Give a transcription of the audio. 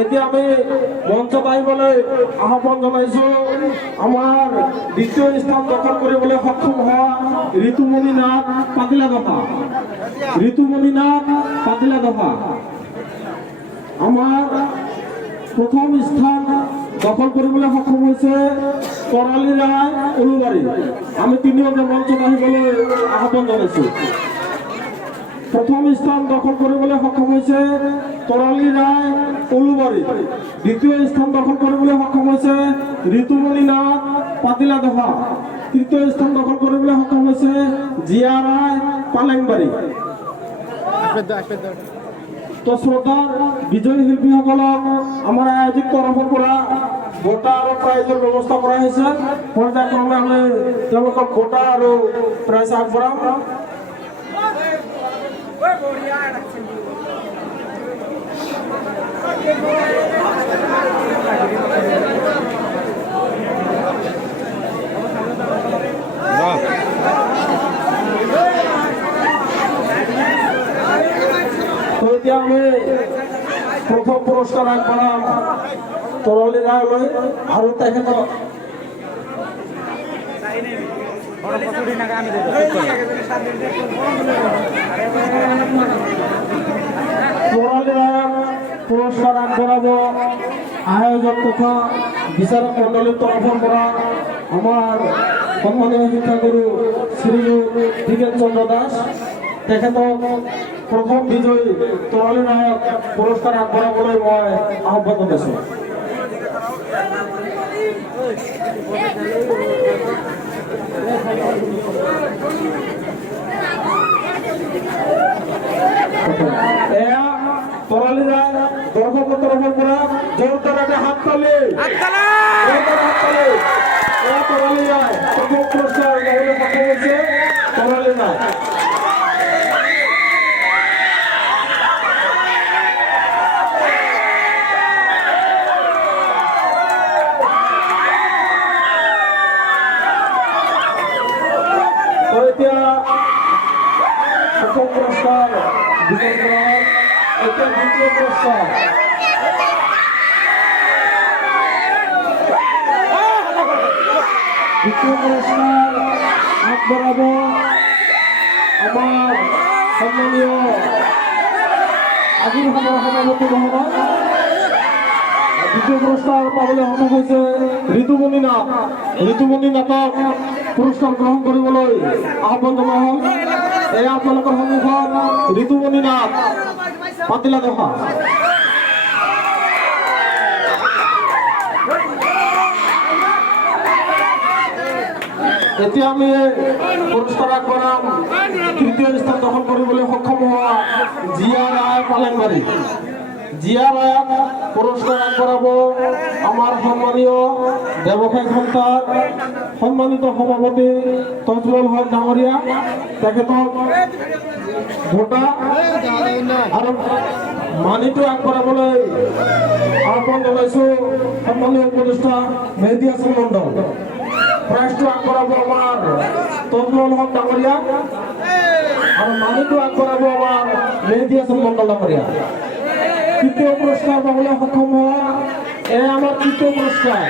এতিয়া আমি মঞ্চত আহিবলৈ আহ্বান জনাইছোঁ আমাৰ দ্বিতীয় স্থান দখল কৰিবলৈ সক্ষম হোৱা ঋতুমণি নাথ পাতিলাদফা। ঋতুমণি নাথ পাতিলাদফা। আমাৰ প্ৰথম স্থান দখল কৰিবলৈ সক্ষম হৈছে তৰালী ৰায় উলুবাৰী। আমি তিনিওকে মঞ্চত আহিবলৈ আহ্বান জনাইছোঁ। প্ৰথম স্থান দখল কৰিবলৈ সক্ষম হৈছে তৰালী ৰায় উলুবাৰী। দ্বিতীয় স্থান দখল কৰিবলৈ সক্ষম হৈছে ঋতুমণি নাথ পাতিলাদফা। তৃতীয় স্থান দখল কৰিবলৈ সক্ষম হৈছে জিয়া ৰায় পালেংবাৰী। তো শ্ৰদ্ধাৰ বিজয়ী শিল্পীসকলক আমাৰ আয়োজিত তৰফৰ পৰা বঁটা আৰু প্ৰাইজৰ ব্যৱস্থা কৰা হৈছে। পৰ্যায়ক্ৰমে আমি তেওঁলোকক বঁটা আৰু প্ৰাইজ আগবঢ়াম। এতিয়া আমি প্ৰথম পুৰস্কাৰ আগবঢ়াম তৰালী ৰায়লৈ আৰু তেখেতক তৰালী ৰায়ক পুৰস্কাৰ আগবঢ়াব আয়োজক তথা বিচাৰক মণ্ডলীৰ তৰফৰ পৰা আমাৰ সন্মানীয় শিক্ষাগুৰু শ্ৰীযুত দ্বিগেন চন্দ্ৰ দাস। তেখেতক প্ৰথম বিজয়ী তৰালী ৰায়ক পুৰস্কাৰ আগবঢ়াবলৈ মই আহ্বান জনাইছোঁ। এয়া তৰালী ৰায় দৰ্শকৰ তৰফৰ পৰা জোৰদাৰ হাত তালি। এয়া তৰালী ৰায় প্ৰথম পুৰস্কাৰ ল'বলৈ সক্ষম হৈছে তৰালী ৰায়। এতিয়া প্ৰথম পুৰস্কাৰ বিতৰণ কৰা হয়। এতিয়া দ্বিতীয় পুৰস্কাৰ আগবঢ়াব আমাৰ সন্মানীয় আজিৰ সভাৰ সভাপতি মহোদয়। দ্বিতীয় পুৰস্কাৰ পাবলৈ সক্ষম হৈছে ঋতুমণি নাথ। ঋতুমণি নাথক পুৰস্কাৰ গ্ৰহণ কৰিবলৈ আহ্বান জনোৱা হ'ল। এয়া আপোনালোকৰ সন্মুখত ঋতুমণি নাথ পাতিলাদফা। এতিয়া আমি পুৰস্কাৰ আগবঢ়াম তৃতীয় স্থান দখল কৰিবলৈ সক্ষম হোৱা জিয়া ৰায় পালেংবাৰী। জিয়া ৰায়ক পুৰস্কাৰ আগবঢ়াব আমাৰ সন্মানীয় ব্যৱসায়িক সন্থাৰ সন্মানিত সভাপতি তজমল হক ডাঙৰীয়া। তেখেতক বঁটা আৰু মানিটো আগবঢ়াবলৈ আহ্বান জনাইছোঁ সন্মানীয় উপদেষ্টা মেহেদী হাছান মণ্ডল। প্ৰাইজটো আগবঢ়াব আমাৰ তজমল হক ডাঙৰীয়া আৰু মানিটো আগবঢ়াব আমাৰ মেহেদী হাছান মণ্ডল ডাঙৰীয়া। তৃতীয় পুৰস্কাৰ পাবলৈ সক্ষম হোৱা এয়া আমাৰ তৃতীয় পুৰস্কাৰ।